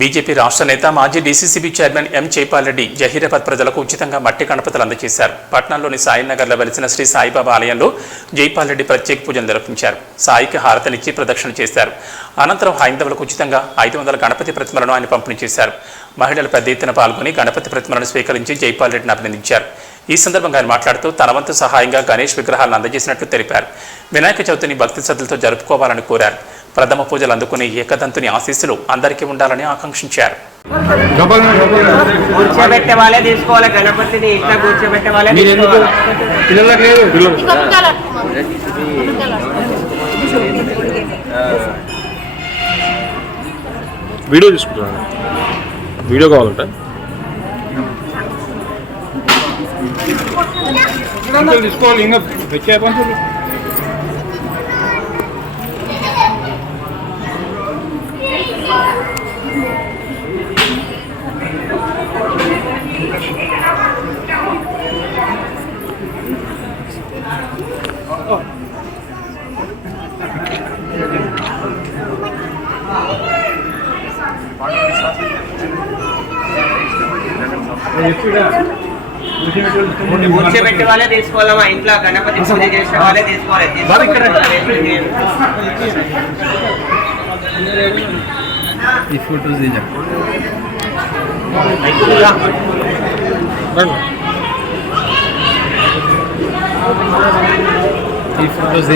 BJP రాష్ట్ర నేత మాజీ DCCB chairman M Jaipal Reddy Zaheerabad ప్రజలకు ఉచితంగా మట్టి గణపతులు అందజేశారు. పట్నంలోని సాయినగర్లో వెలిసిన శ్రీ సాయిబాబా ఆలయంలో జైపాల్ రెడ్డి ప్రత్యేక పూజలు నిర్వహించారు. సాయికి హారతనిచ్చి ప్రదక్షిణ చేశారు. అనంతరం హైందవులకు ఉచితంగా 500 గణపతి ప్రతిమలను ఆయన పంపిణీ చేశారు. మహిళలు పెద్ద ఎత్తున పాల్గొని గణపతి ప్రతిమలను స్వీకరించి జైపాల్ రెడ్డిని అభినందించారు. ఈ సందర్భంగా ఆయన మాట్లాడుతూ తన వంతు సహాయంగా గణేష్ విగ్రహాలను అందజేసినట్లు తెలిపారు. వినాయక చవితిని భక్తి శ్రద్ధలతో జరుపుకోవాలని కోరారు. ప్రథమ పూజలు అందుకునే ఏకదంతుని ఆశీస్సులు అందరికీ ఉండాలని ఆకాంక్షించారు. కూర్చోబెట్టే వాళ్ళే తీసుకోవాలి, గణపతిని ఇట్లా కూర్చోబెట్టే వాళ్ళే వీడియో తీసుకుంటున్నాను. వీడియో కావాలంటే తీసుకోవాలి. ఇంకా వచ్చే పంచులు కూర్చోబెట్టే వాళ్ళే తీసుకోవాలమ్మా. ఇంట్లో గణపతి పూజ చేసే వాళ్ళే తీసుకోవాలి. ఈ ఫోటోస్ ఈ ఫోటోస్